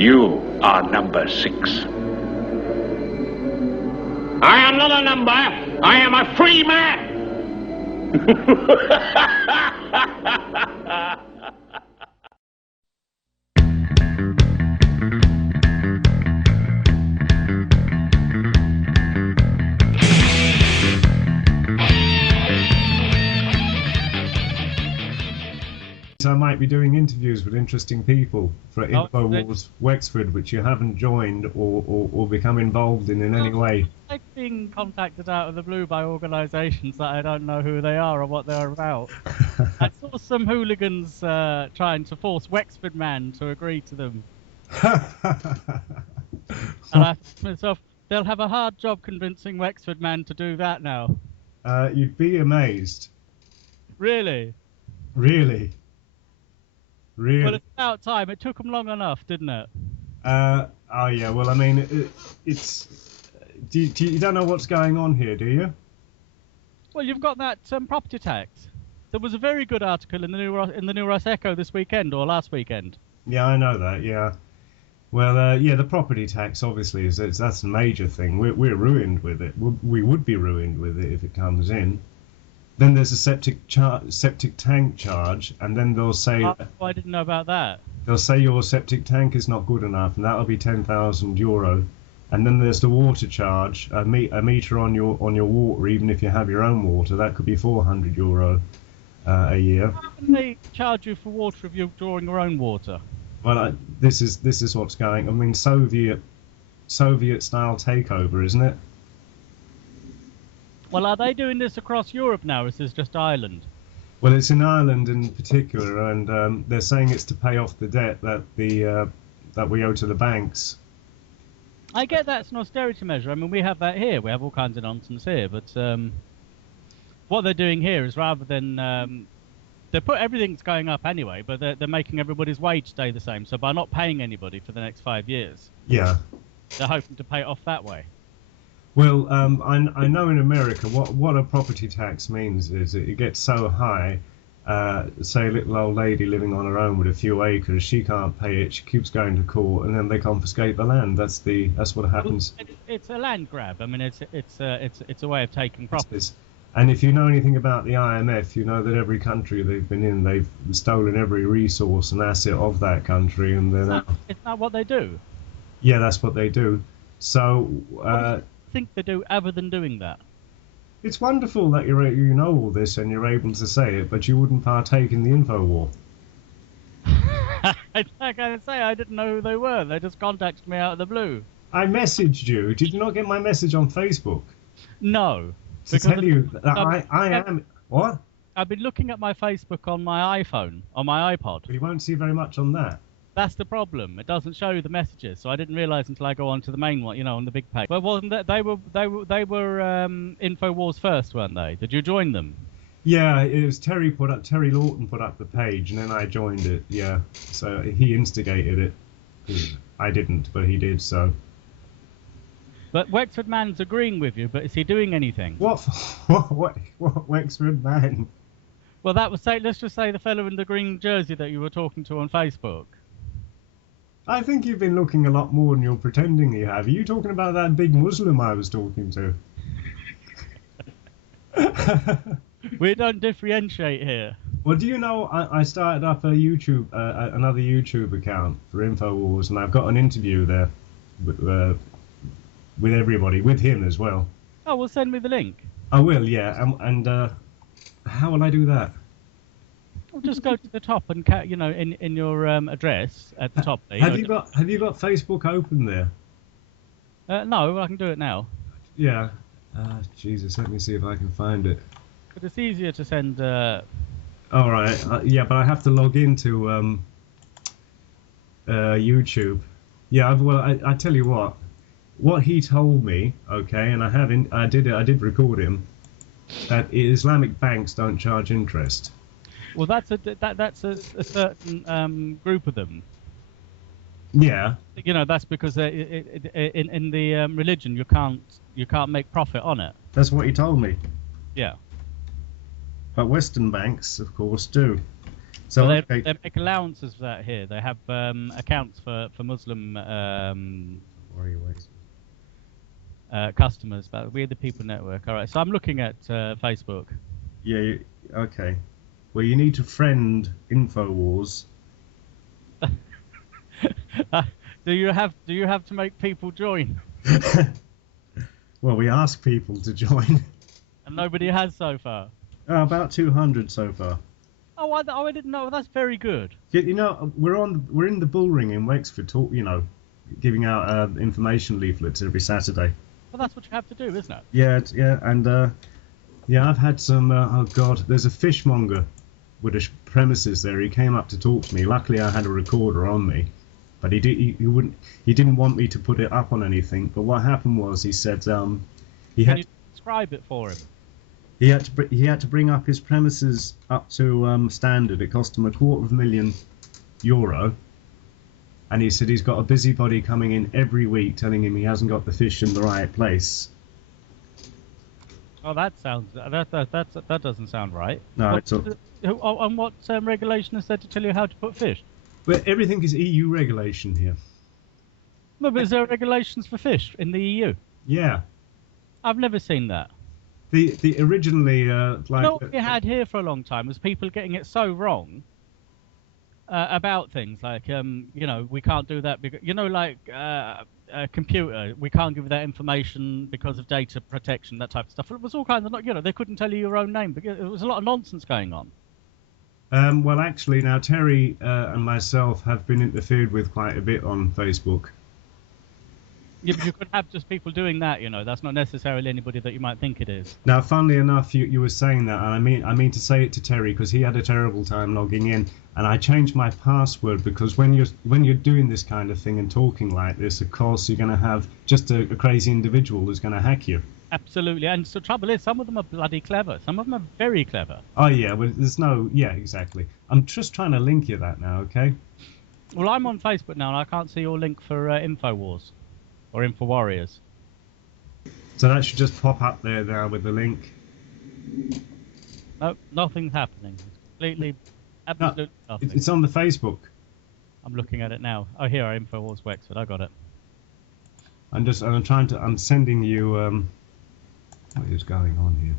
You are number 6. I am not a number. I am a free man. I might be doing interviews with interesting people for Infowars Wexford, which you haven't joined or become involved in any way. I like being contacted out of the blue by organisations that I don't know who they are or what they're about. I saw some hooligans trying to force Wexford Man to agree to them. And I thought to myself, they'll have a hard job convincing Wexford Man to do that now. You'd be amazed. Really? Really? Really? Well, it's about time. It took them long enough, didn't it? Oh yeah. Well, I mean, it's. You don't know what's going on here, do you? Well, you've got that property tax. There was a very good article in the New Ross Echo this weekend or last weekend. Yeah, I know that. Yeah. Well, yeah, the property tax obviously that's a major thing. We're ruined with it. We would be ruined with it if it comes in. Then there's a septic tank charge, and then they'll say... Oh, I didn't know about that. They'll say your septic tank is not good enough, and that'll be €10,000. And then there's the water charge, a meter on your water, even if you have your own water, that could be €400 a year. How can they charge you for water if you're drawing your own water? Well, this is what's going... I mean, Soviet-style takeover, isn't it? Well, are they doing this across Europe now, or is this just Ireland? Well, it's in Ireland in particular, and they're saying it's to pay off the debt that we owe to the banks. I get that's an austerity measure. I mean, we have that here. We have all kinds of nonsense here. But what they're doing here is rather than... everything's going up anyway, but they're making everybody's wage stay the same. So by not paying anybody for the next 5 years, yeah, they're hoping to pay it off that way. Well, I know in America what a property tax means is it gets so high. Say a little old lady living on her own with a few acres, she can't pay it. She keeps going to court, and then they confiscate the land. That's what happens. It's a land grab. I mean, it's a way of taking property. And if you know anything about the IMF, you know that every country they've been in, they've stolen every resource and asset of that country, and then it's not what they do. Yeah, that's what they do. So. Think they do other than doing that? It's wonderful that you know all this and you're able to say it, but you wouldn't partake in the info war. Like I say, I didn't know who they were. They just contacted me out of the blue. I messaged you. Did you not get my message on Facebook? No. To tell you that I am... What? I've been looking at my Facebook on my iPhone, on my iPod. But you won't see very much on that. That's the problem. It doesn't show you the messages, so I didn't realise until I go on to the main one, on the big page. But wasn't that they were Infowars first, weren't they? Did you join them? Yeah, it was Terry Lawton put up the page, and then I joined it. Yeah, so he instigated it. I didn't, but he did. So. But Wexford Man's agreeing with you, but is he doing anything? What Wexford Man? Well, that was let's just say the fellow in the green jersey that you were talking to on Facebook. I think you've been looking a lot more than you're pretending you have. Are you talking about that big Muslim I was talking to? We don't differentiate here. Well, do you know, I started up another YouTube account for Infowars, and I've got an interview there with everybody, with him as well. Oh, well, send me the link. I will, yeah. And how will I do that? Well, just go to the top and in your address at the top. There, have you got Facebook open there? No, I can do it now. Yeah. Jesus, let me see if I can find it. But it's easier to send. All right. Yeah, but I have to log into YouTube. Yeah. I tell you what he told me. Okay, and I did record him. That Islamic banks don't charge interest. Well, that's a certain group of them. Yeah. That's because in the religion you can't make profit on it. That's what he told me. Yeah. But Western banks, of course, do. So Well, okay. they make allowances for that here. They have accounts for Muslim customers, but we're the People Network. All right, so I'm looking at Facebook. Yeah. Okay. Well, you need to friend Infowars. Do you have to make people join? Well, we ask people to join. And nobody has so far. About 200 so far. Oh, I didn't know. That's very good. You know, we're in the bull ring in Wexford, giving out information leaflets every Saturday. Well, that's what you have to do, isn't it? Yeah, and I've had some. Oh God, there's a fishmonger with a premises there. He came up to talk to me. Luckily, I had a recorder on me, but he didn't want me to put it up on anything. But what happened was he said Can you describe it for him? He had to bring up his premises up to standard. It cost him €250,000, and he said he's got a busybody coming in every week telling him he hasn't got the fish in the right place. Oh, that doesn't sound right. No, and what regulation is there to tell you how to put fish? But everything is EU regulation here. No, but is there regulations for fish in the EU? Yeah. I've never seen that. The originally what we had here for a long time was people getting it so wrong about things like we can't do that because a computer, we can't give that information because of data protection, that type of stuff. It was all kinds of they couldn't tell you your own name because it was a lot of nonsense going on. Well, actually, now Terry and myself have been interfered with quite a bit on Facebook. Yeah, but you could have just people doing that, That's not necessarily anybody that you might think it is. Now, funnily enough, you were saying that, and I mean to say it to Terry because he had a terrible time logging in, and I changed my password because when you're doing this kind of thing and talking like this, of course, you're going to have just a crazy individual who's going to hack you. Absolutely, and the trouble is, some of them are bloody clever. Some of them are very clever. Oh yeah, well, exactly. I'm just trying to link you that now, okay? Well, I'm on Facebook now, and I can't see your link for Infowars. Or InfoWarriors. So that should just pop up there now with the link. Nope, nothing's happening. It's completely, absolutely nothing. It's on the Facebook. I'm looking at it now. Oh, here are Infowars Wexford. I got it. I'm sending you. What is going on here?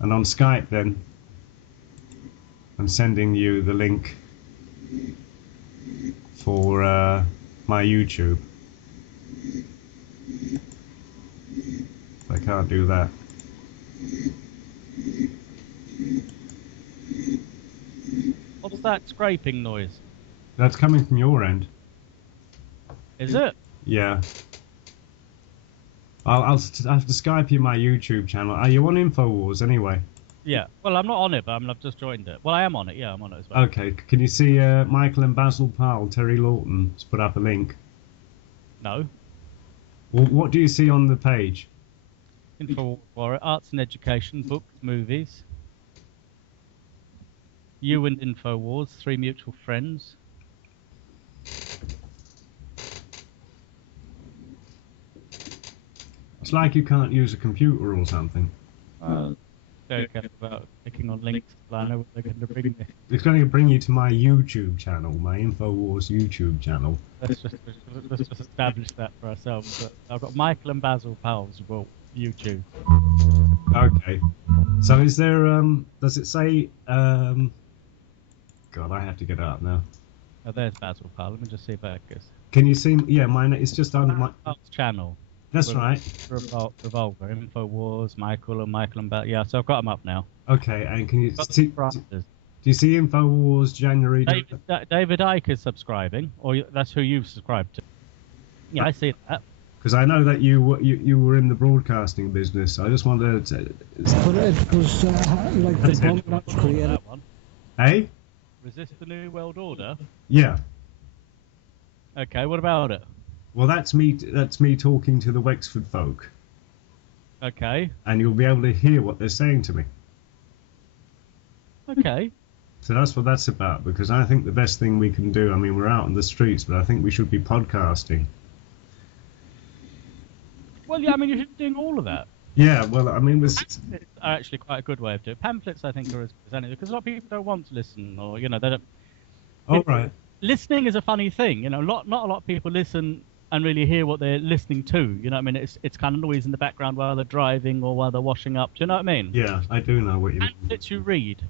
And on Skype, then, I'm sending you the link for my YouTube. I can't do that. What's that scraping noise? That's coming from your end. Is it? Yeah. I'll have to Skype you my YouTube channel. Are you on Infowars anyway? Yeah. Well, I'm not on it, but I've just joined it. Well, I am on it. Yeah, I'm on it as well. Okay. Can you see Michael and basilparle, Terry Lawton's put up a link? No. Well, what do you see on the page? Infowars, arts and education, books, movies. You and Infowars, 3 mutual friends. It's like you can't use a computer or something. Very careful about clicking on links. I know what they're going to bring me. It's going to bring you to my YouTube channel, my Infowars YouTube channel. Let's just establish that for ourselves. But I've got Michael and basilparle's YouTube. Okay. So is there, does it say, God, I have to get it up now. Oh, there's basilparle. Let me just see if that goes. Can you see, yeah, mine, it's just under my... channel. That's right. Revolver, Infowars, Michael and yeah, so I've got them up now. Okay, and can you see, do you see Infowars January? David Icke is subscribing, or that's who you've subscribed to. Yeah, I see that. Because I know that you were in the broadcasting business. I just wanted to... But it was like the bomb that was created. That one. Hey? Resist the New World Order? Yeah. Okay, what about it? Well, that's me talking to the Wexford folk. Okay. And you'll be able to hear what they're saying to me. Okay. So that's what that's about, because I think the best thing we can do, I mean, we're out on the streets, but I think we should be podcasting. Well, yeah, I mean, you should be doing all of that. Yeah, well, I mean, Pamphlets are actually quite a good way of doing it. Pamphlets, I think, are as good as anything, because a lot of people don't want to listen, or, you know, they don't. all right. Listening is a funny thing, you know. Not a lot of people listen and really hear what they're listening to. You know what I mean? It's kind of noise in the background while they're driving or while they're washing up. Do you know what I mean? Yeah, I do know what you mean. Pamphlets you read,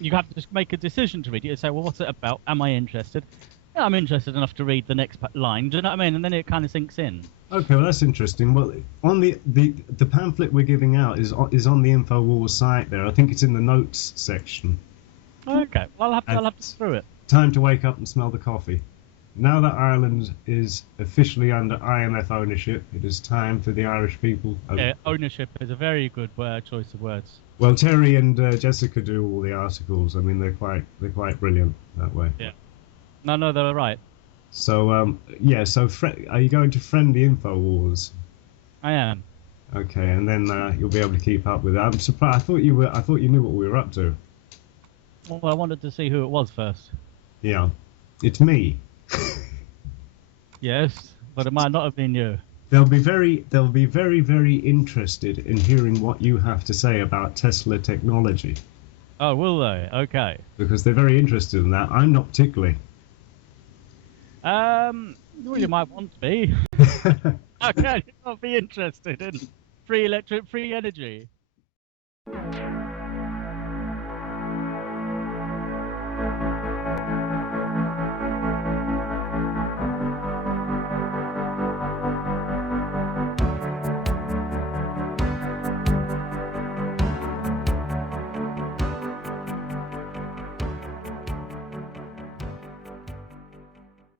you have to just make a decision to read it. You say, well, what's it about? Am I interested? Yeah, I'm interested enough to read the next line. Do you know what I mean? And then it kind of sinks in. Okay, well, that's interesting. Well, on the pamphlet we're giving out is on the Infowars site there. I think it's in the notes section. Okay, well, I'll have to through it. Time to wake up and smell the coffee. Now that Ireland is officially under IMF ownership, it is time for the Irish people. Yeah, ownership is a very good choice of words. Well, Terry and Jessica do all the articles. I mean, they're quite brilliant that way. Yeah. No, they're right. So yeah. So are you going to friend the Infowars? I am. Okay, and then you'll be able to keep up with it. I'm surprised. I thought you knew what we were up to. Well, I wanted to see who it was first. Yeah, it's me. Yes, but it might not have been you. They'll be very interested in hearing what you have to say about Tesla technology. Oh, will they? Okay. Because they're very interested in that. I'm not particularly. Well, you might want to be. How can you not be interested in free energy?